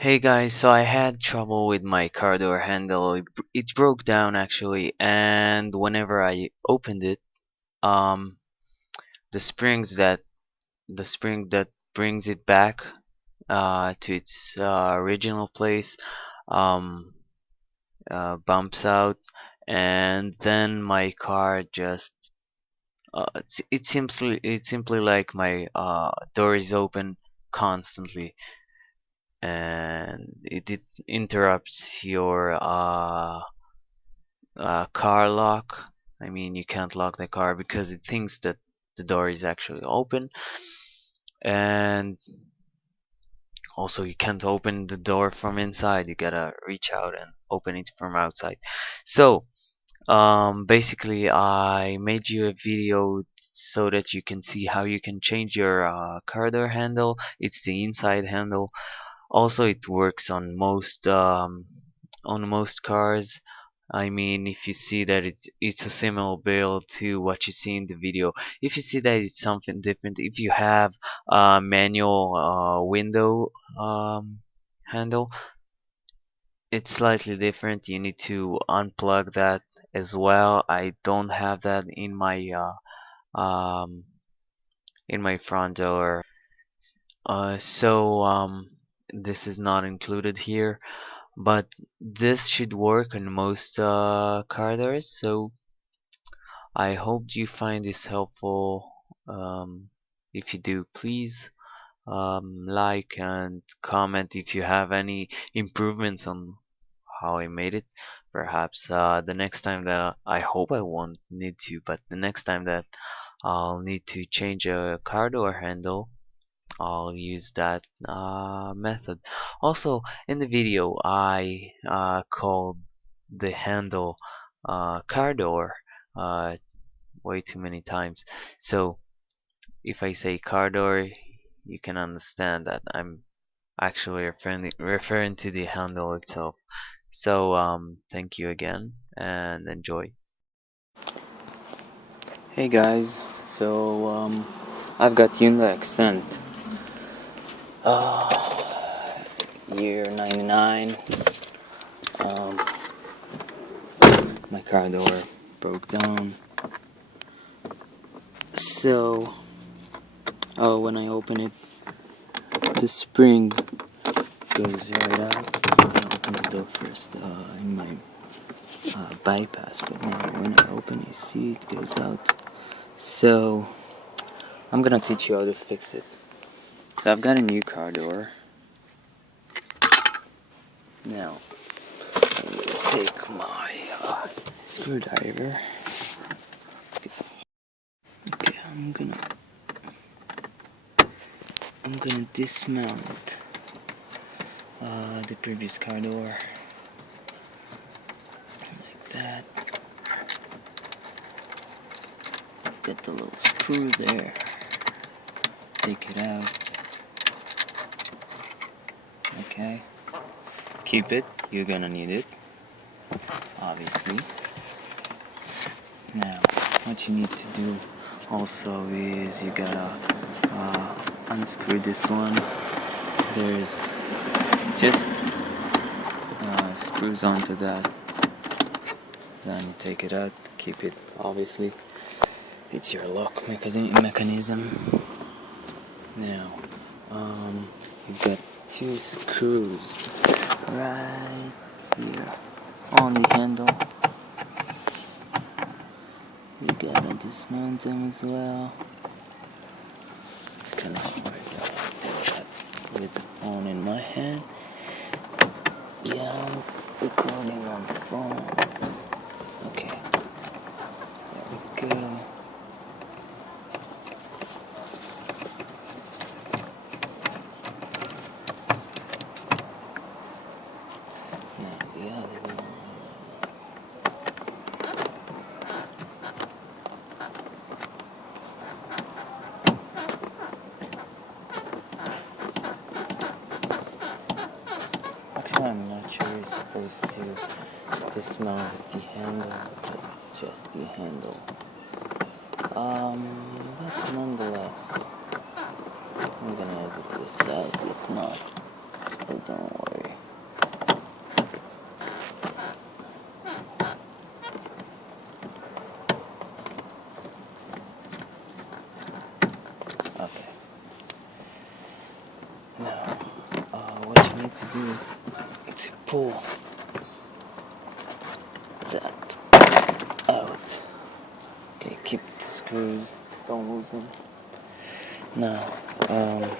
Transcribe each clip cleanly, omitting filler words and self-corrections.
Hey guys, so I had trouble with my car door handle. It broke down actually, and whenever I opened it, um, the springs that the spring that brings it back to its original place um, bumps out, and then my car just it's simply like my door is open constantly, and it interrupts your car lock. I mean, you can't lock the car because it thinks that the door is actually open, and also you can't open the door from inside. You gotta reach out and open it from outside. So, basically, I made you a video so that you can see how you can change your car door handle. It's the inside handle. Also, it works on most cars. I mean, if you see that it's a similar build to what you see in the video. If you see that it's something different, if you have a manual window handle, it's slightly different. You need to unplug that as well. I don't have that in my front door. So this is not included here, but this should work on most car doors. So I hope you find this helpful. If you do, please like and comment if you have any improvements on how I made it. Perhaps the next time that I hope I won't need to, but the next time that I'll need to change a car door handle, I'll use that method. Also, in the video, I called the handle car door uh, way too many times. So if I say car door, you can understand that I'm actually referring to the handle itself. So thank you again and enjoy. Hey guys, I've got Hyundai Accent, year 99. Um, my car door broke down. So, when I open it, the spring goes right out. I'm gonna open the door first in my bypass, but now when I open it, see it goes out. So, I'm gonna teach you how to fix it. So, I've got a new car door. Now, I'm gonna take my screwdriver. Okay, I'm gonna dismount the previous car door like that. Got the little screw there. Take it out. Okay. Keep it. You're gonna need it, obviously. Now, what you need to do also is you gotta unscrew this one. There's just screws onto that. Then you take it out. Keep it, obviously. It's your lock mechanism. Now, you've got two screws right here on the handle. You gotta dismount them as well. It's kind of hard to do that with the phone in my hand. Yeah, I'm recording on the phone. Okay, there we go. Now the other one. Actually, I'm not sure you're supposed to dismount the handle because it's just the handle. But nonetheless, I'm gonna edit this out if not. so don't worry. Okay. Now, what you need to do is to pull that out. Okay, keep the screws, don't lose them. Now, as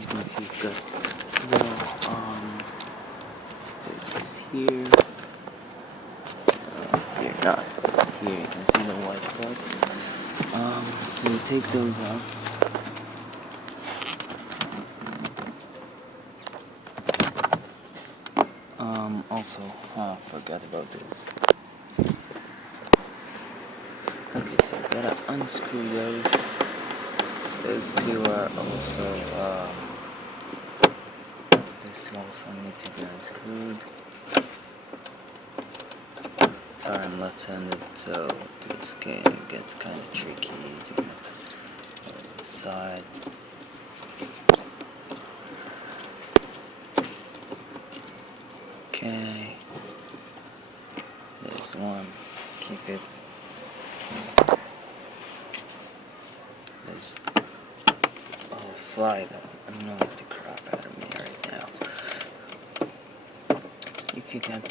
you can see, you've got little it's here. Here, not here. You can see the white part. So you take those out. Also, I forgot about this. Okay, so you gotta unscrew those. Those two are also, those two also need to be unscrewed. Sorry, I'm left-handed, so this game gets kind of tricky to get to the side. Okay, there's one. Keep it. There's fly that annoys the crap out of me right now. If you can,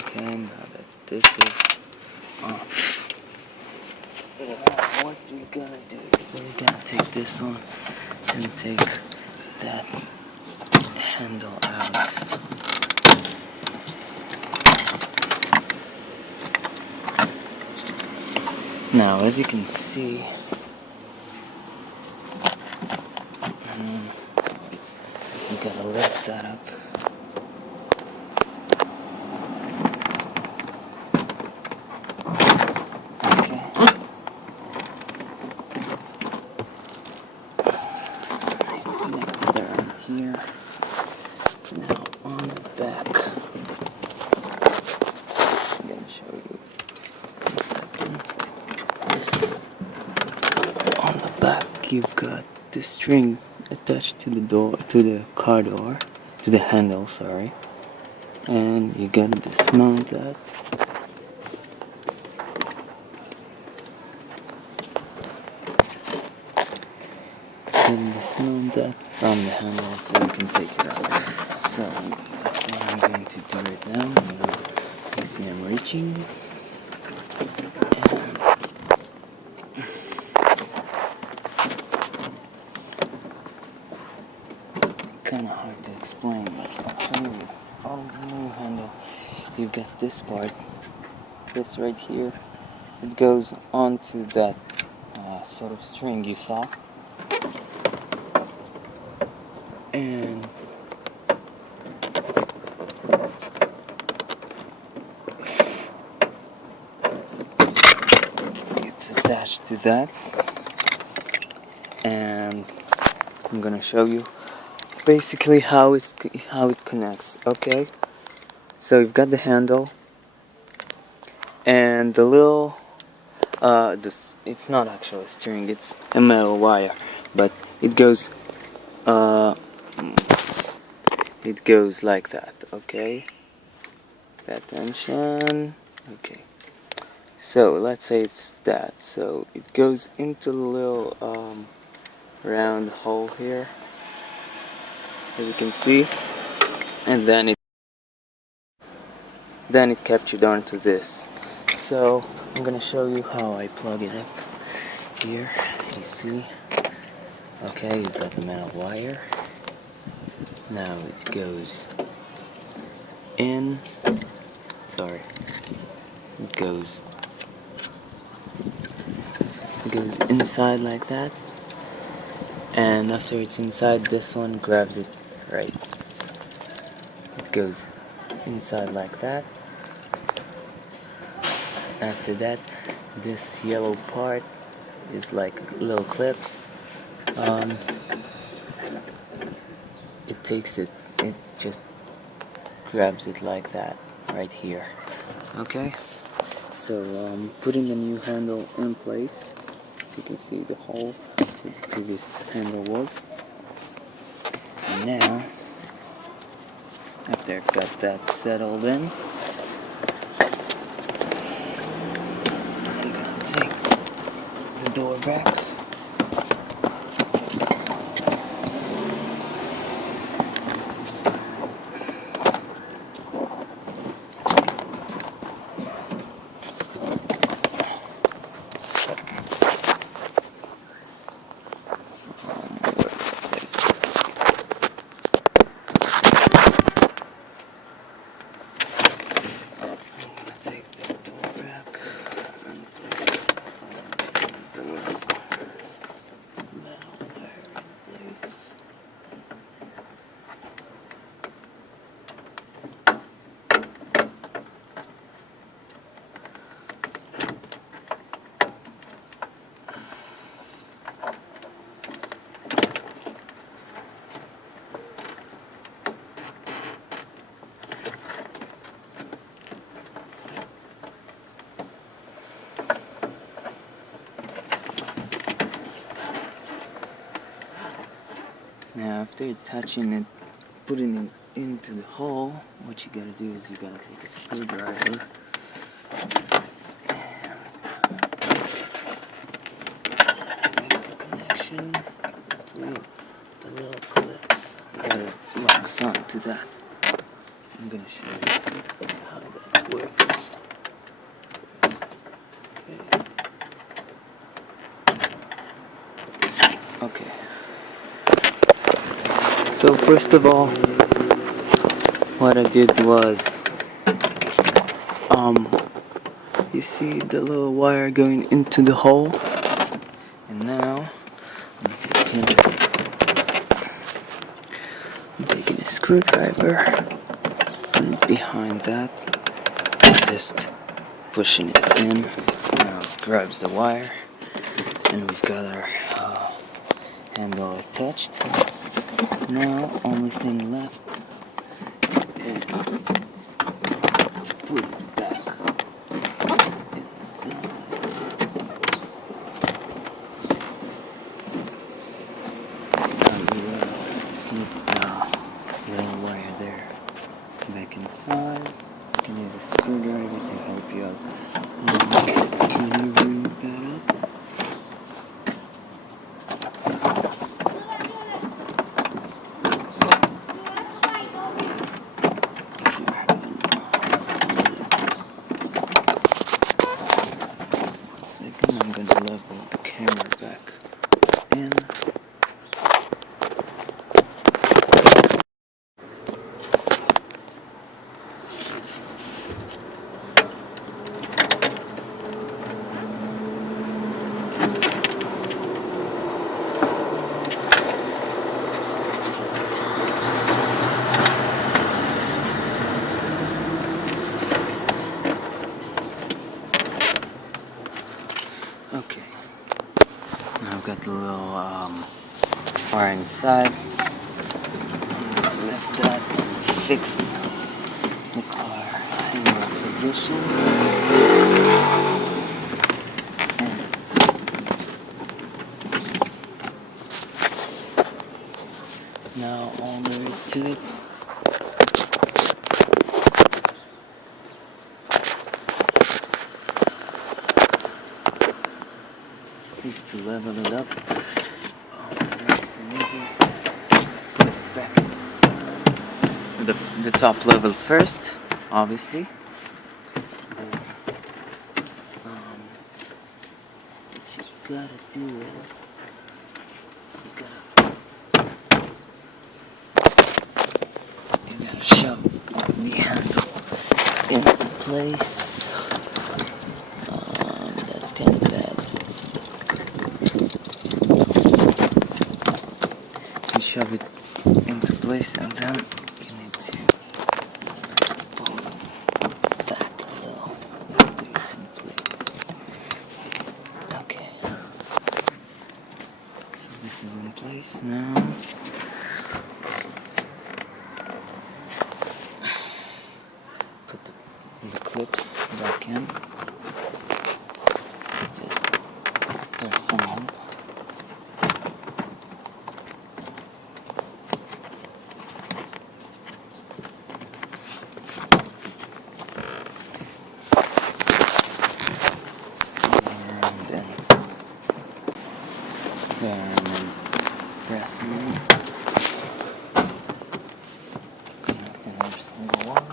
okay, now that this is off, what we're gonna do is we're gonna take this one and take that handle out. Now, as you can see, you gotta lift that up. Okay. It's connected around here. Now, on the back, I'm gonna show you in a second. On the back, you've got the string attached to the door, to the car door, to the handle, sorry. And you gotta dismount that. And dismount that from the handle so you can take it out. So that's what I'm going to do right now. You see I'm reaching. Kind of hard to explain, but I'll show you. On the new handle, you've got this part, this right here. It goes onto that sort of string you saw, and it's attached to that. And I'm gonna show you basically how it connects. Okay, so you've got the handle and the little this, it's not actually a string, it's a metal wire, but it goes like that. Okay, pay attention. Okay, so let's say it's that, so it goes into the little round hole here, as you can see, and then it captured onto this. So I'm gonna show you how I plug it up here. You see, okay, you've got the metal wire. Now it goes in, sorry, it goes inside like that, and after it's inside, this one grabs it right. It goes inside like that. After that, this yellow part is like little clips. It takes it just grabs it like that right here. Okay, so putting the new handle in place, you can see the hole where the previous handle was. And now, after I've got that settled in, I'm gonna take the door back. Place this. Take the door back and place the valve wire in place. Now after attaching it, putting it into the hole, what you gotta do is you gotta take a screwdriver and make the connection between the little clips that locks onto that. I'm gonna show you how that works. Okay. So first of all, what I did was, you see the little wire going into the hole, and now I'm taking a screwdriver, putting it behind that, just pushing it in. Now it grabs the wire, and we've got our handle attached. Now, only thing left is to put it back inside. And we slip the little wire there back inside. You can use a screwdriver to help you out maneuvering that up. I'm going to level the camera back in. Okay. Now I've got the little wire inside. I'm gonna lift that, fix the car in position. And now all there is to it is to level it up. Nice and easy. Put it back inside. The top level first, obviously. Then, what you gotta do is you gotta shove the handle into place. That's kind of bad. You shove it into place, and then you need to pull it back a little. It's in place. Okay. So this is in place now. the clips back in. Just press them on. And then pressing in. Connecting every single one.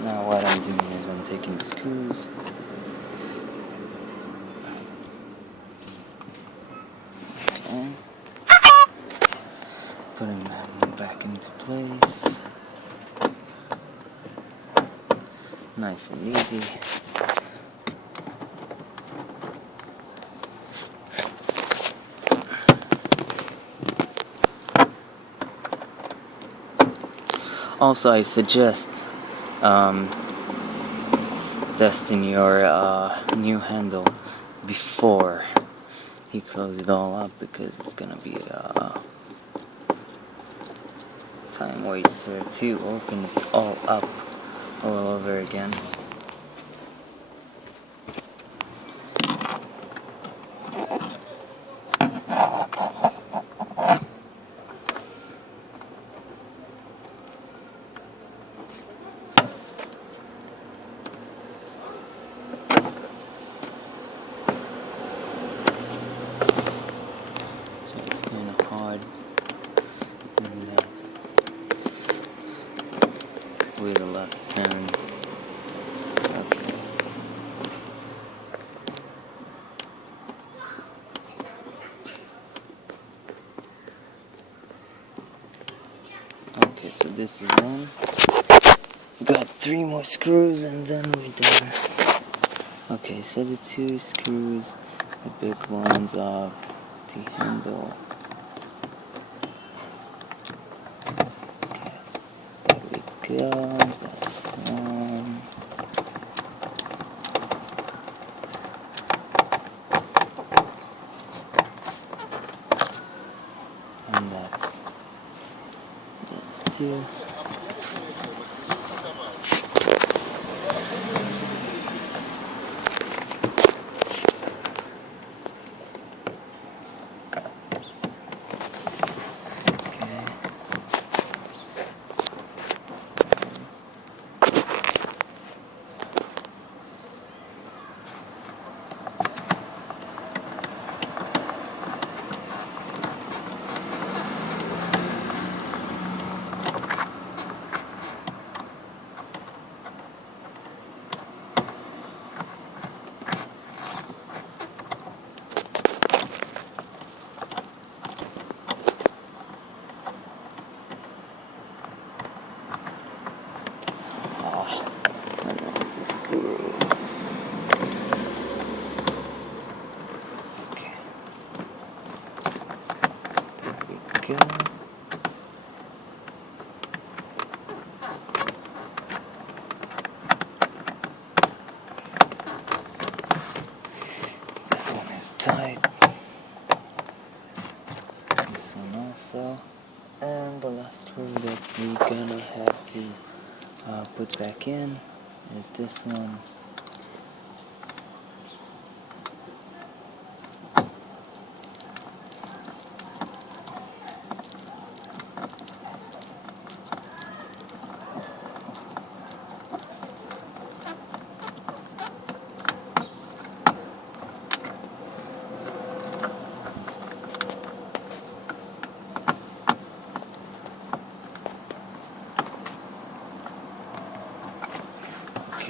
Now what I'm doing is I'm taking the screws. Okay. Putting them back into place. Nice and easy. Also, I suggest testing your new handle before you close it all up, because it's gonna be a time waster to open it all up all over again. So it's kind of hard. And, with the left hand. Okay. Okay, so this is in. Got 3 more screws and then we're done. Okay, so the 2 screws, the big ones of the handle. Okay, there we go. That's one. And that's 2. Go. This one is tight. This one also. And the last screw that we're gonna have to put back in is this one.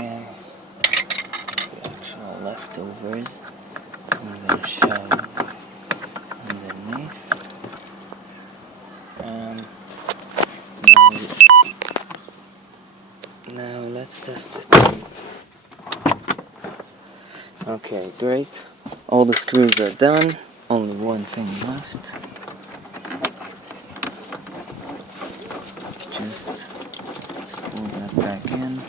Okay, the actual leftovers I'm going to show underneath. Now let's test it. Okay, great. All the screws are done. Only one thing left. Just pull that back in.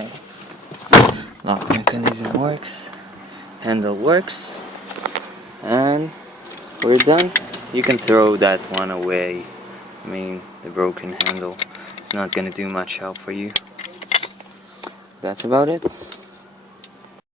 Okay. Lock mechanism works. Handle works. And we're done. You can throw that one away. I mean, the broken handle. It's not gonna do much help for you. That's about it.